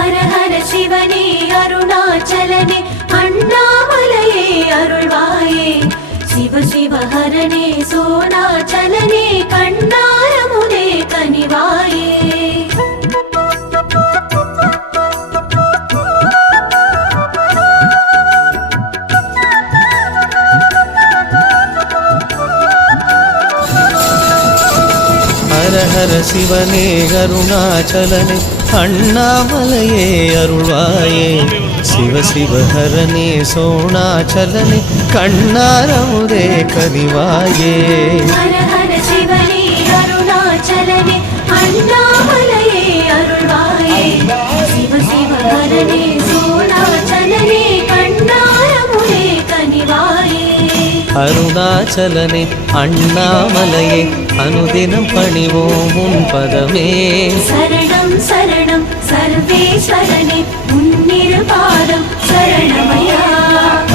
ஹர ஹர சிவனே அருணாச்சலனே அண்ணாமலையே அருள்வாயே சிவ சிவ ஹரனே சோணாச்சலனே கண்ணாரமுதே கனிவாயே ஹர ஹர சிவனே அருணாச்சலனே அண்ணாமலையே அருள்வாயே சிவ சிவ ஹரனே சோணாச்சலனே கண்ணாரமுதே கனிவாயே ஹர ஹர சிவனே அருணாச்சலனே அண்ணாமலையே அருள்வாயே சிவ சிவ ஹரனே சோணாச்சலனே கண்ணாரமுதே கனிவாயே அருணாச்சலனே அண்ணாமலையே அனுதினம் பணிவோம் உன் பதமே சரணம் சரணம் சர்வேஸ்வரனே உன்னிரு பாதம் சரணமயா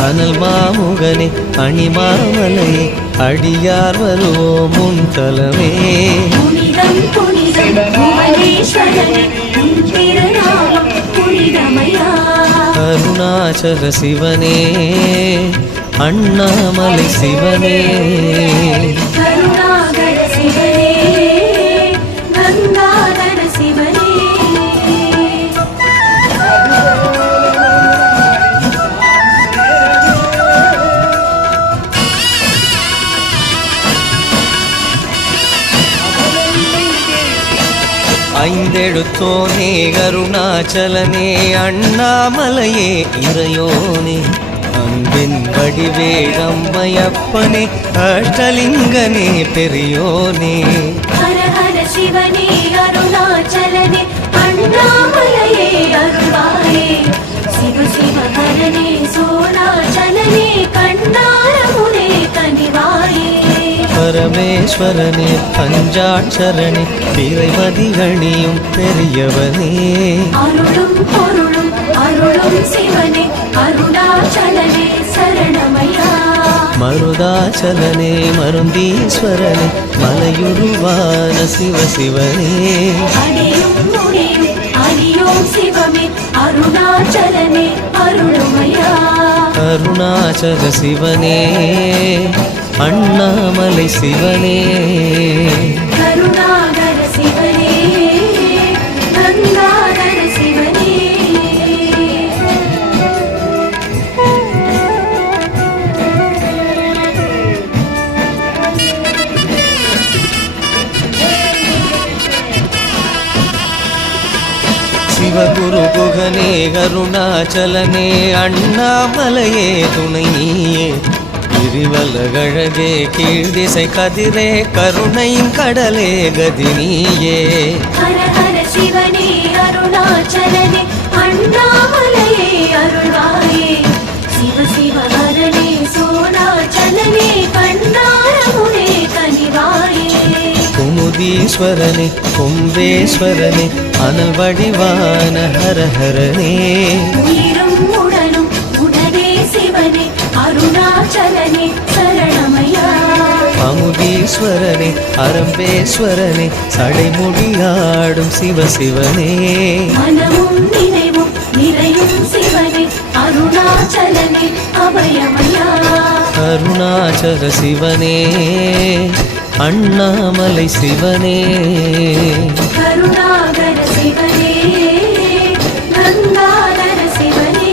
அனல் மாமுகனே அணிமாமலையே அடியார் வருவோம் உன் தலமே புனிதம் புனிதம் புவனேஸ்வரனே உன் திருநாமம் புனிதமயா அருணாச்சல சிவனே அண்ணாமலை சிவனே கருணாகர சிவனே கங்காதர சிவனே ஐந்தெழுத்தோனே அருணாச்சலனே அண்ணாமலையே இறையோனே அன்பின் வடிவே அம்மையப்பனே அஷ்டலிங்கனே பெரியோனே ஹர ஹர சிவனே அருணாச்சலனே அண்ணாமலையே அருள்வாயே சிவ சிவ ஹரனே சோணாச்சலனே கண்ணாரமுதே கனிவாயே பரமேஸ்வரனே பஞ்சாட்சரனே பிறைமதி அணியும் பெரியவனே அருளும் பொருளும் அருளும் சிவனே அருணாச்சலனே சரணமயா மருதாச்சலனே மருந்தீஸ்வரனே மலையுருவான சிவ சிவனே அடியும் முடியும் அடியோம் சிவமே அருணாச்சலனே அருளுமயா அருணாச்சல சிவனே அண்ணாமலை சிவனே கருணாகர சிவனே கங்காதர சிவனே சிவகுரு குகனே அருணாச்சலனே அண்ணாமலையே துணை நீயே கிரிவலகழகே கீழ்திசை கதிரே கருணையின் கடலே கதினியே ஹர ஹர சிவனே அருணாச்சலனே அண்ணாமலையே அருள்வாயே சிவ சிவ ஹரனே சோணாச்சலனே கண்ணாரமுதே கனிவாயே குமுதீஸ்வரனே கும்பேஸ்வரனே அனல் வடிவான ஹரஹரனே உயிரும் உடலும் உடனே சிவனே அருணாச்சலனே சரணமயா அமுதீஸ்வரனே அரம்பேஸ்வரனே சடைமுடியாடும் சிவ சிவனே மனமும் நினைவும் நிறையும் சிவனே அருணாச்சலனே அபயமயா அருணாச்சல சிவனே அண்ணாமலை சிவனே கருணாகர சிவனே கங்காதர சிவனே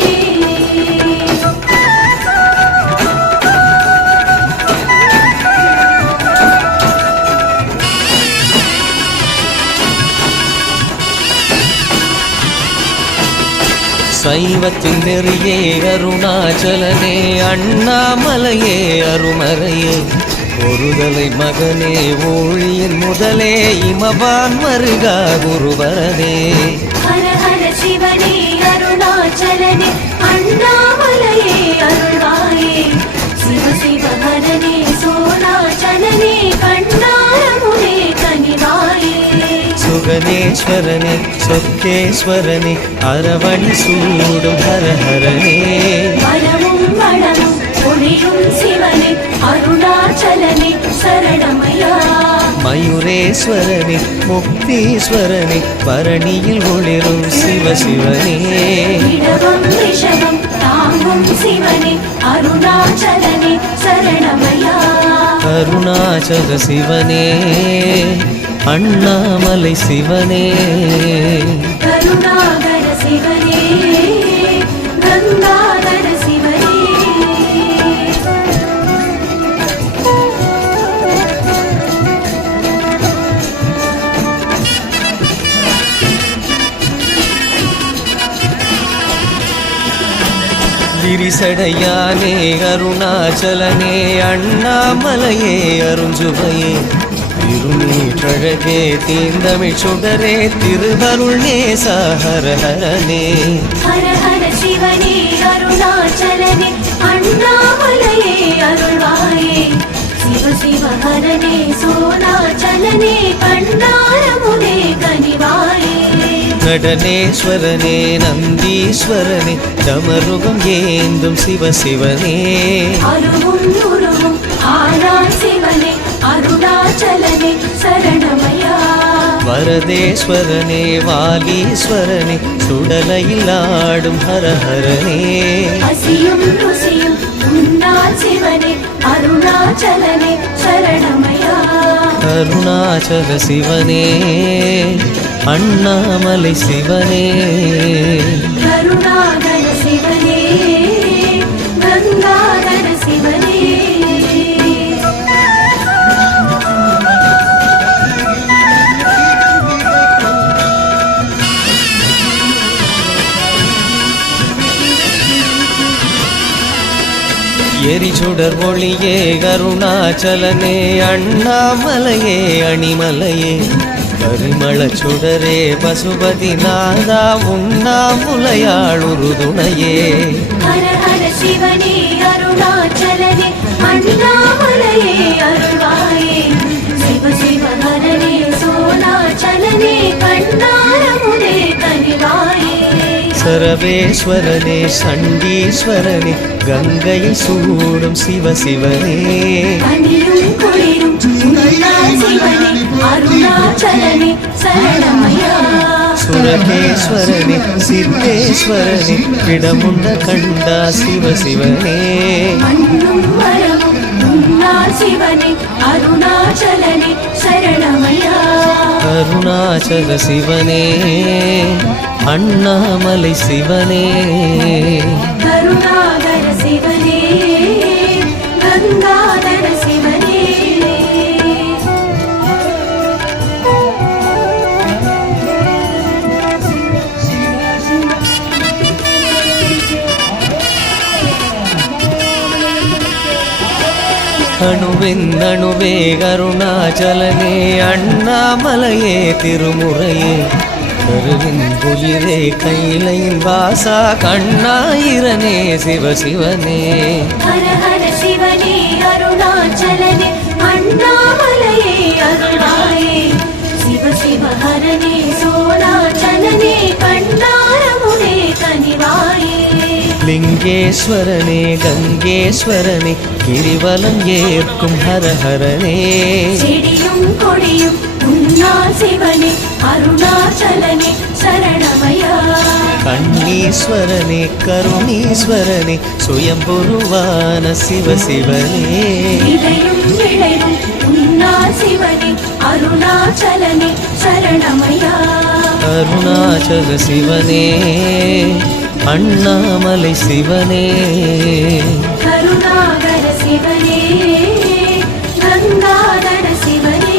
சைவத்தின் நெறியே அருணாச்சலனே அண்ணாமலையே அருமறையே ஒருதலை மகனே ஊழியின் முதலே இமவான் மருகா குருவரனே ஹர ஹர சிவனே அருணாச்சலனே அண்ணாமலையே அருள்வாயே சிவ சிவ ஹரனே சோணாச்சலனே கண்ணாரமுதே கனிவாயே சுகனேஸ்வரனே சொக்கேஸ்வரனே அரவணி சூடும் ஹரஹரனே வளமும் வளமும் ஒளியும் சிவனே அருணாச்சலனே சரணமயா மயூரேஸ்வரனே முக்தீஸ்வரனே பரணியில் ஒளிரும் சிவசிவனே இடவம் ரிஷபம் தாங்கும் சிவனே அருணாச்சலனே சரணமயா அருணாச்சல சிவனே அண்ணாமலை சிவனே கருணாகர சிவனே கங்காதர சிவனே விரிசடையானே அருணாச்சலனே அண்ணாமலையே அருஞ்சுவையே திருநீற்றழகே தீந்தமிழ் சுடரே திருவருள் நேசா ஹர ஹரனே ஹர ஹர சிவனே அருணாச்சலனே அண்ணாமலையே அருள்வாயே சிவ சிவ ஹரனே சோனாச்சலனே கண்டாரமுதே கனிவாயே நடனேஸ்வரனே நந்தீஸ்வரனே டமருகம் ஏந்தும் சிவசிவனே அருவும் உருவும் ஆனான் சிவனே அருணாச்சலனே சரணமயா வரதேஸ்வரனே வாலீஸ்வரனே சுடலையில் ஆடும் ஹரஹரனே அசியும் ருசியும் உன்னான் சிவனே அருணாச்சலனே சரணமயா அருணாச்சல சிவனே அண்ணாமலை சிவனே கருணாகர சிவனே கங்காதர சிவனே எரிசுடர் ஒளியே அருணாச்சலனே அண்ணாமலையே அணிமலையே பரிமள சுடரே பசுபதி நாதா உண்ணாமுலையாள் உறுதுணையே ஹர ஹர சிவனே அருணாச்சலனே அண்ணாமலையே அருள்வாயே சிவ சிவ ஹரனே சோனாச்சலனே கண்டாரமுதே கனிவாயே சரவேஸ்வரனே சண்டீஸ்வரனே கங்கையை சூடும் சிவசிவனே அணியும் குளிரும் உன்னான் சிவனே அருணாச்சலனே சரணமயா சுரகேஸ்வரனே சித்தேஸ்வரனே இடமுண்ட கண்டா சிவசிவனே மண்ணும் மரமும் உன்னான் சிவனே அருணாச்சலனே சரணமயா அருணாச்சல சிவனே அண்ணாமலை சிவனே கருணாகர சிவனே கங்காதர சிவனே அணுவின் அணுவே அருணாச்சலனே அண்ணாமலையே திருமுறையே கருவின் புலிரே கைலையின் வாசா கண்ணாயிரனே சிவசிவனே ஹர ஹர சிவனே அருணாச்சலனே அண்ணாமலையே அருள்வாயே சிவ சிவ ஹரனே சோனாச்சலனே கண்டாரமுதே கனிவாயே லிங்கேஸ்வரனே கங்கேஸ்வரனே கிரிவலம் ஏற்கும் ஹரஹரனே செடியும் கொடியும் உன்னான் சிவனே அருணாச்சலனே சரணமயா கண்ணீஸ்வரனே கருணீஸ்வரனே சுயம்புருவான சிவசிவனே இலையும் விளைவும் உன்னான் சிவனே அருணாச்சலனே சரணமயா அருணாச்சல சிவனே அண்ணாமலை சிவனே கருணாகர சிவனே கங்காதர சிவனே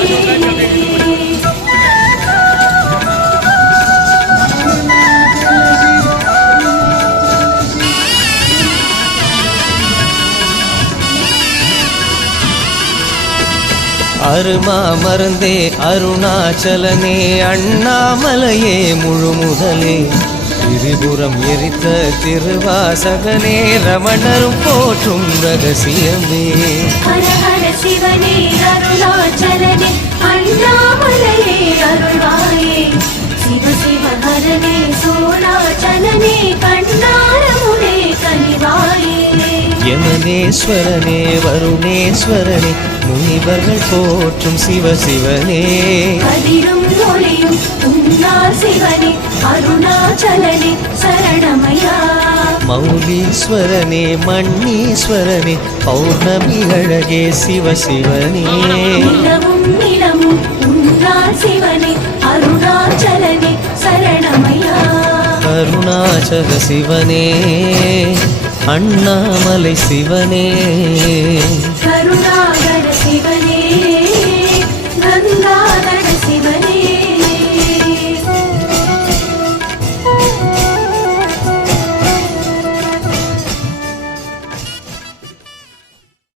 அருமா மருந்தே அருணாச்சலனே அண்ணாமலையே முழுமுதலே திரிபுரம் எரித்த திருவாசகனே ரமணரும் போற்றும் ரகசியமே ஹர ஹர சிவனே அருணாச்சலனே அண்ணாமலையே அருள்வாயே சிவ சிவ ஹரனே சோனாச்சலனே கண்டாரமுதே கனிவாயே யமனேஸ்வரனே வருணேஸ்வரனே முனிவர்கள் போற்றும் சிவசிவனே கதிரும் ஒளியும் உன்னால் சிவனே அருணாச்சலனே சரணமையா மௌலீஸ்வரனே மண்ணீஸ்வரனே பௌர்ணமி அழகே சிவசிவனே நிலவும் நிலமும் உன்னால் சிவனே அருணாச்சலனே சரணமையா அருணாச்சல சிவனே அண்ணாமலை சிவனே கருணா